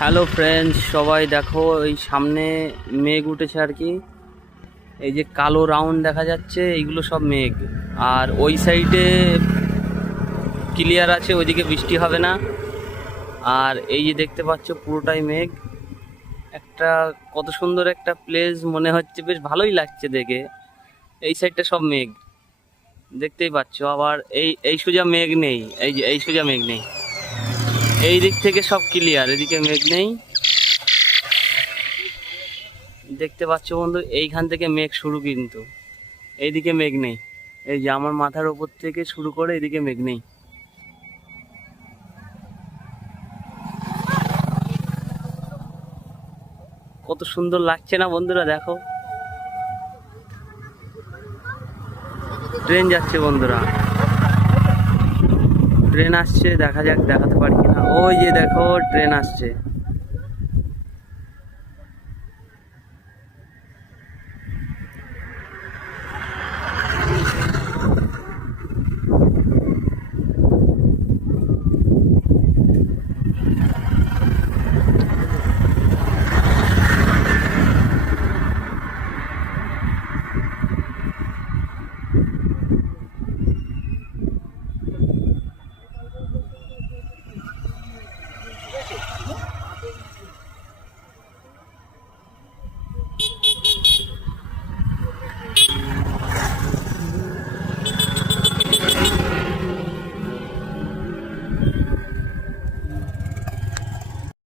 Hello friends, সবাই দেখো এই সামনে মেঘ উঠেছে আর কি। এই যে কালো রাউন্ড দেখা যাচ্ছে, এইগুলো সব মেঘ। আর ওই সাইডে ক্লিয়ার আছে, ওইদিকে বৃষ্টি হবে না। আর এই যে দেখতে পাচ্ছ পুরোটাই মেঘ। একটা কত সুন্দর একটা প্লেস মনে হচ্ছে, বেশ ভালোই লাগছে দেখে। এই সাইডটা সব মেঘ দেখতেই পাচ্ছ। আবার এই এই সোজা মেঘ নেই, এই যে এই সোজা মেঘ নেই। এই দিক থেকে সব ক্লিয়ার, এদিকে মেঘ নেই। দেখতে পাচ্ছ বন্ধু, এইখান থেকে মেঘ শুরু, কিন্তু এইদিকে মেঘ নেই। এই যে আমার মাথার উপর থেকে শুরু করে এদিকে মেঘ নেই। কত সুন্দর লাগছে না বন্ধুরা, দেখো। ট্রেন যাচ্ছে বন্ধুরা, ট্রেন আসছে, দেখা যাক দেখাতে পারি কিনা। ওই যে দেখো ট্রেন আসছে।